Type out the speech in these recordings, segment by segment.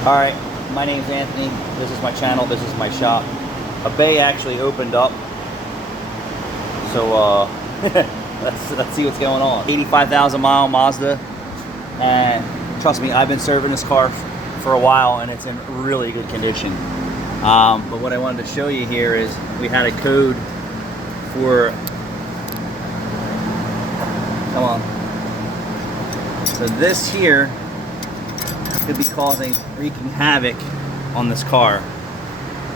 Alright, my name's Anthony. This is my channel, this is my shop. A bay actually opened up. So let's see what's going on. 85,000 mile Mazda. And trust me, I've been serving this car for a while and it's in really good condition. But what I wanted to show you here is we had a code for, come on. So this here could be wreaking havoc on this car.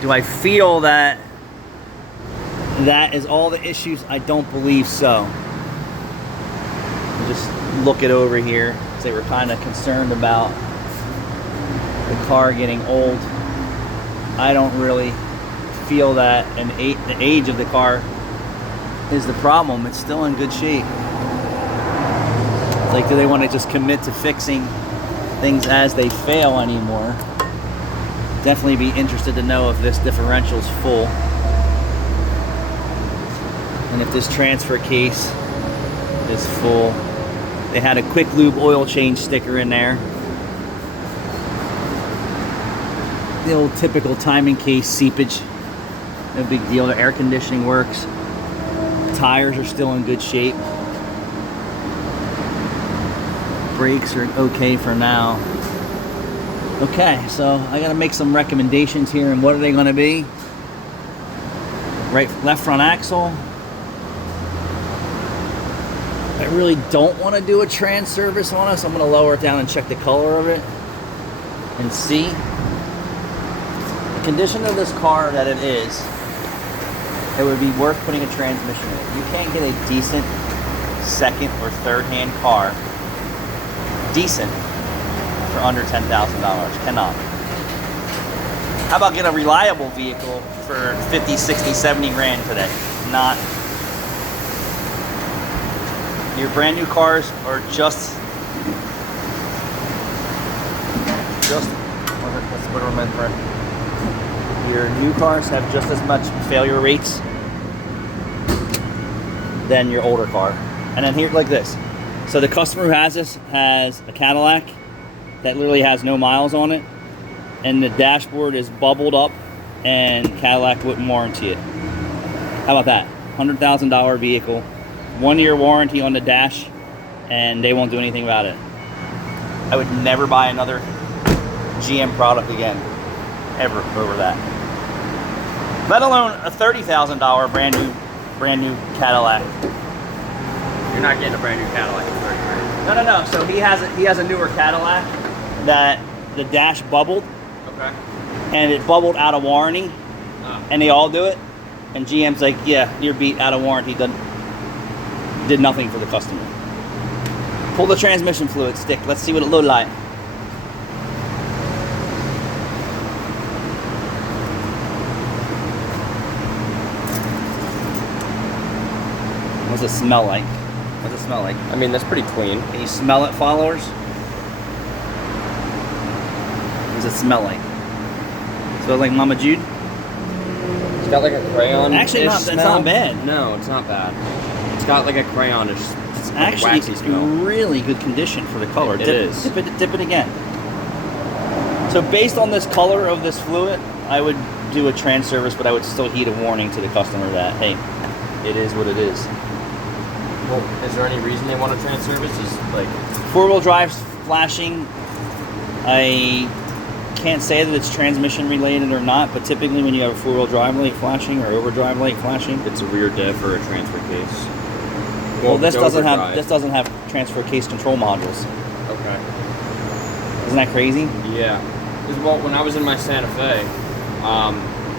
Do I feel that that is all the issues? I don't believe so. Just look it over here. They were kind of concerned about the car getting old. I don't really feel that the age of the car is the problem. It's still in good shape. Like, do they want to just commit to fixing things as they fail anymore? Definitely be interested to know if this differential is full and if this transfer case is full. They had a quick lube oil change sticker in there. The old typical timing case seepage, no big deal. The air conditioning works. Tires are still in good shape. Brakes are okay for now. Okay, so I gotta make some recommendations here, and what are they gonna be? Left front axle. I really don't want to do a trans service on us. I'm gonna lower it down and check the color of it and see. The condition of this car that it is, it would be worth putting a transmission in it. You can't get a decent second or third hand car decent for under $10,000. Cannot. How about get a reliable vehicle for 50, 60, 70 grand today? Not. Your brand new cars are just what are meant for. Your new cars have just as much failure rates than your older car. And then here, like this. So the customer who has this has a Cadillac that literally has no miles on it, and the dashboard is bubbled up, and Cadillac wouldn't warranty it. How about that? $100,000 vehicle, 1 year warranty on the dash, and they won't do anything about it. I would never buy another GM product again, ever, over that. Let alone a $30,000 brand new Cadillac. You're not getting a brand new Cadillac for 30 grand. No. So he has a newer Cadillac that the dash bubbled. Okay. And it bubbled out of warranty. Oh. And they all do it. And GM's like, yeah, you're beat, out of warranty. Did nothing for the customer. Pull the transmission fluid stick. Let's see what it looked like. What's it smell like? What's it smell like? I mean, that's pretty clean. Can you smell it, followers? What does it smell like? Smell like Mama Jude? It's got like a crayon. Actually, it's not bad. No, it's not bad. It's got like a crayonish. It's actually really good condition for the color. It is. Dip it again. So based on this color of this fluid, I would do a trans service, but I would still heed a warning to the customer that, hey, it is what it is. Well, is there any reason they want a trans service? Is like 4-wheel drive's flashing. I can't say that it's transmission related or not, but typically when you have a 4-wheel drive light flashing or overdrive light flashing, it's a rear diff or a transfer case. Well, this doesn't have transfer case control modules. Okay. Isn't that crazy? Yeah. Well, when I was in my Santa Fe,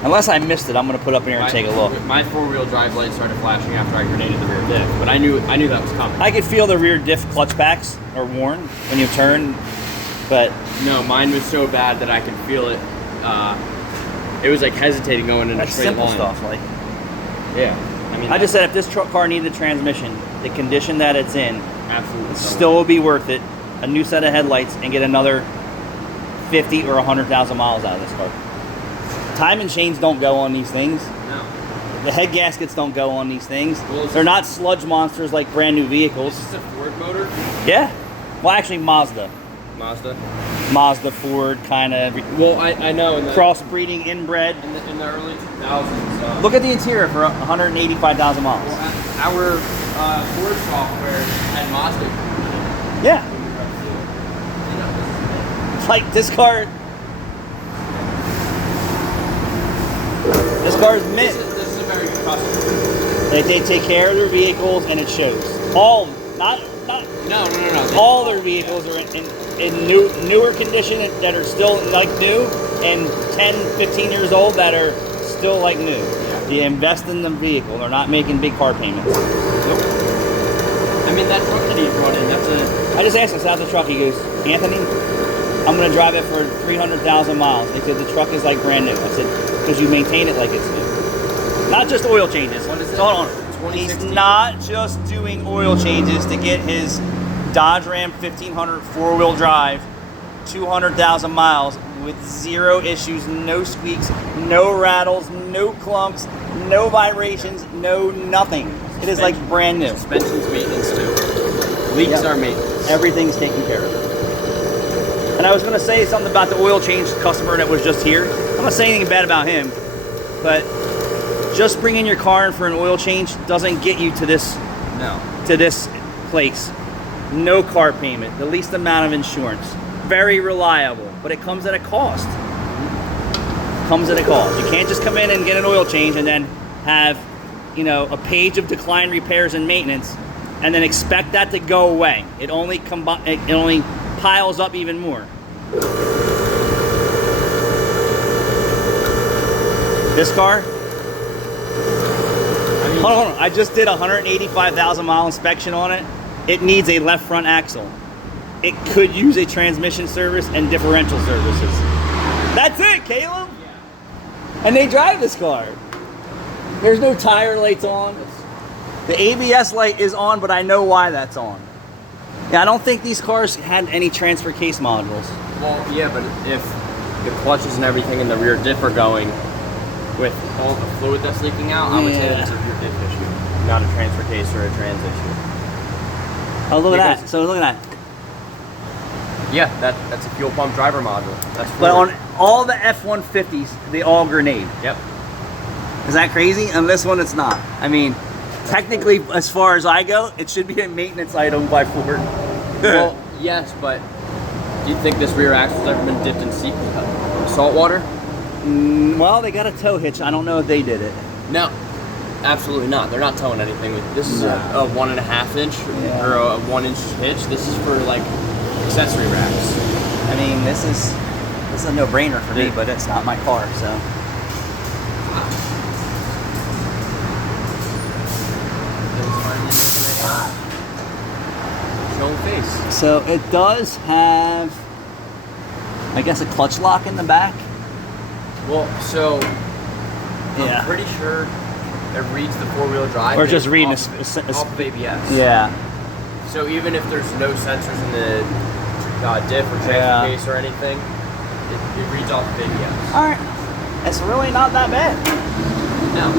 unless I missed it, I'm gonna put up here and take a look. My 4-wheel drive light started flashing after I grenaded the rear diff, but I knew that was coming. I could feel the rear diff clutch packs are worn when you turn, but no, mine was so bad that I could feel it. It was like hesitating going in a straight line. That's simple stuff, like. Yeah. I mean, I just said if this car needed a transmission, the condition that it's in, absolutely, still would be worth it. A new set of headlights and get another 50 or 100,000 miles out of this car. Timing chains don't go on these things. No. The head gaskets don't go on these things. Well, they're not sludge monsters like brand new vehicles. Is this a Ford motor? Yeah. Well, actually, Mazda. Mazda? Mazda Ford kind of Well, I know. crossbreeding inbred. In the early 2000s. Look at the interior for 185,000 miles. Well, our Ford software had Mazda. Yeah. Like this car. This car is mint. This is a very good customer. They take care of their vehicles, and it shows. All, not No. all their vehicles are in newer condition that are still like new, and 10, 15 years old that are still like new. Yeah. You invest in the vehicle. They're not making big car payments. Nope. I mean, that truck that he brought in, I just asked him, how's the truck? He goes, Anthony, I'm going to drive it for 300,000 miles. He said, the truck is like brand new. I said, because you maintain it like it's new. Not just oil changes. What is it? Hold on. He's not just doing oil changes to get his Dodge Ram 1500 four-wheel drive 200,000 miles with zero issues, no squeaks, no rattles, no clumps, no vibrations, no nothing. It is like brand new. Suspension's maintenance too. Leaks are maintenance. Everything's taken care of. And I was going to say something about the oil change customer that was just here. I'm not saying anything bad about him, but just bringing your car in for an oil change doesn't get you to this place. No car payment, the least amount of insurance. Very reliable, but it comes at a cost. Comes at a cost. You can't just come in and get an oil change and then have, a page of decline repairs and maintenance and then expect that to go away. It only piles up even more. This car, hold on, I just did a 185,000 mile inspection on it. It needs a left front axle. It could use a transmission service and differential services. That's it, Caleb. Yeah. And they drive this car. There's no tire lights on. The ABS light is on, but I know why that's on. Yeah, I don't think these cars had any transfer case modules. Well, yeah, but if the clutches and everything in the rear diff are going with all the fluid that's leaking out, I would say that's a rear diff issue, not a transfer case or a trans issue. Oh, look at that. So look at that. Yeah, that's a fuel pump driver module. That's but on all the F-150s, they all grenade. Yep. Is that crazy? On this one, it's not. I mean, technically, as far as I go, it should be a maintenance item by Ford. Well, yes, but do you think this rear axle's ever been dipped in salt water? Well, they got a tow hitch. I don't know if they did it. No, absolutely not. They're not towing anything. This is a 1.5 inch or a 1 inch hitch. This is for like accessory racks. I mean, this is a no-brainer for me, but it's not my car, so. No face. So it does have, I guess, a clutch lock in the back. Well, so I'm pretty sure it reads the four-wheel drive. Or just reading off of ABS. Yeah. So even if there's no sensors in the diff or transfer case or anything, it reads off of ABS. All right. It's really not that bad. No.